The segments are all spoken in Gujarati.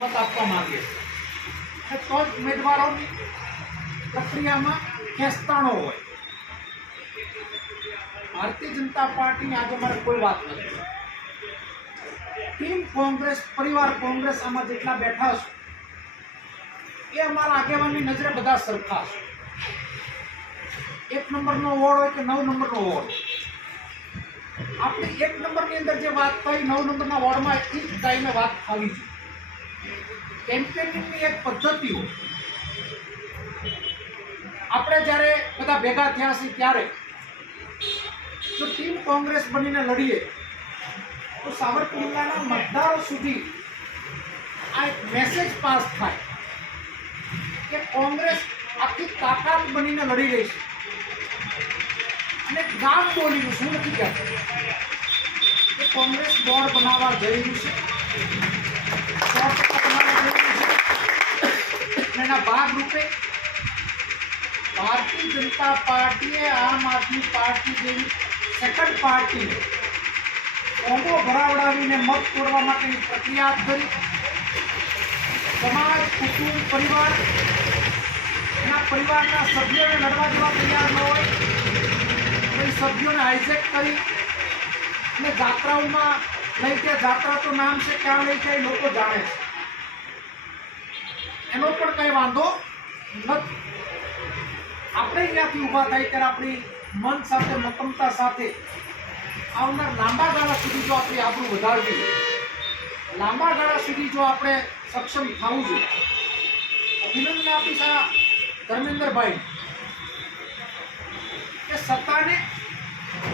મત આપવા માંગે છે તો જ ઉમેદવારોની પ્રક્રિયામાં ખેંચતાણો હોય. ભારતીય જનતા પાર્ટીની આજે મારે કોઈ વાત નથી. ટીમ કોંગ્રેસ, પરિવાર કોંગ્રેસ આમાં જેટલા બેઠા છે એ અમારા આગેવાનની નજરે બધા સરખા છે. 1 નંબરનો વોર્ડ હોય કે 9 નંબરનો વોર્ડ, આપણે 1 નંબરની અંદર જે વાત થઈ 9 નંબરના વોર્ડમાં એ જ ટાઈમે વાત થવી જોઈએ. કેમ્પેનિંગની એક પદ્ધતિ હોય. આપણે જ્યારે બધા ભેગા થયા છીએ ત્યારે જો ટીમ કોંગ્રેસ બનીને લડીએ તો સાવરકુંડલાના મતદારો સુધી આ એક મેસેજ પાસ થાય કે કોંગ્રેસ આખી તાકાત બનીને લડી રહી છે અને ગામ બોલીનું શું નથી કહેતું કે કોંગ્રેસ બોર્ડ બનાવવા જઈ રહ્યું છે, 100% બનાવવા જઈ રહ્યું છે. એના ભાગરૂપે ભારતીય જનતા પાર્ટીએ આમ આદમી પાર્ટી જેવી સેકન્ડ પાર્ટીને કોંગો ભરાવડાવીને મત તોડવા માટેની પ્રક્રિયા હાથ ધરી. સમાજ, કુટુંબ, પરિવાર, એના પરિવારના સભ્યોને લડવા દેવા તૈયાર ન હોય તો એ સભ્યોને હાઇજેક કરી અને જાત્રાઓમાં લઈ ગયા. જાત્રા તો નામ છે, ક્યાં લઈ જાય લોકો જાણે છે, એનો પણ કંઈ વાંધો નથી. આપણે અહીંયાથી ઊભા થાય ત્યારે આપણી મન સાથે, મક્કમતા સાથે આવનાર લાંબા ગાળા સુધી જો આપણી આબરૂ વધારવી, લાંબા ગાળા સુધી જો આપણે સક્ષમ થવું જોઈએ. અભિનંદન આપીશ આ ધર્મેન્દ્રભાઈ કે સત્તાને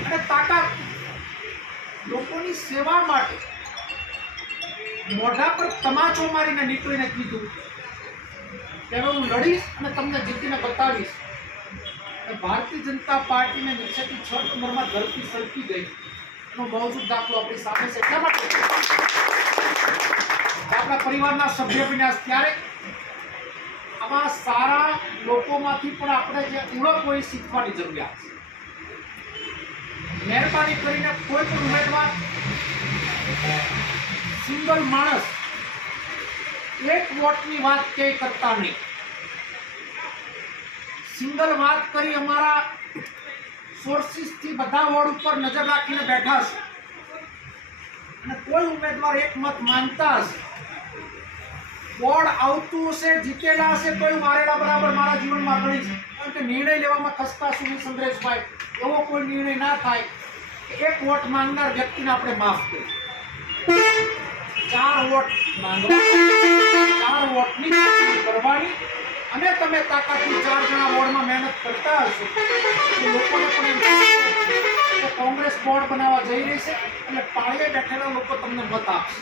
અને તાકાત લોકોની સેવા માટે મોઢા પર તમાચો મારીને નીકળીને કીધું કે હવે હું લડીશ અને તમને જીતીને બતાવીશ. ભારતીય જનતા પાર્ટીને નિશ્ચિત 6 નંબરમાં ધરતી સરકી ગઈ એનો મૌજૂદ દાખલો આપણી સામે છે. એટલા માટે આપણા પરિવારના સભ્ય બન્યા ત્યારે આવા સારા લોકોમાંથી પણ આપણે જે ઓળખ હોય શીખવાની જરૂરિયાત છે. મહેરબાની કરીને કોઈ પણ ઉમેદવાર, સિંગલ માણસ 1 વોટની વાત ક્યાંય કરતા નહીં. સિંગલ વાત કરી અમારા સોર્સિસથી બધા વોર્ડ ઉપર નજર રાખીને બેઠા છે અને કોઈ ઉમેદવાર 1 મત માંગતા હશે, બોર્ડ આવતું હશે, જીતેલા હશે તોય મારેલા બરાબર મારા જીવનમાં ગણી છે. કારણ કે નિર્ણય લેવામાં ખસતા સુધી સંદ્રેશભાઈ એવો કોઈ નિર્ણય ના થાય કે 1 વોટ માંગનાર વ્યક્તિને આપણે માફ કરીએ. 4 વોટ માંગવા, 4 વોટની કરવાની અને તમે તાકાતથી 4 જણા વોર્ડમાં મહેનત કરતા હશો તો લોકોને પણ કોંગ્રેસ બોર્ડ બનાવવા જઈ રહી છે એટલે પાળીએ બેઠેલા લોકો તમને મત આપશે.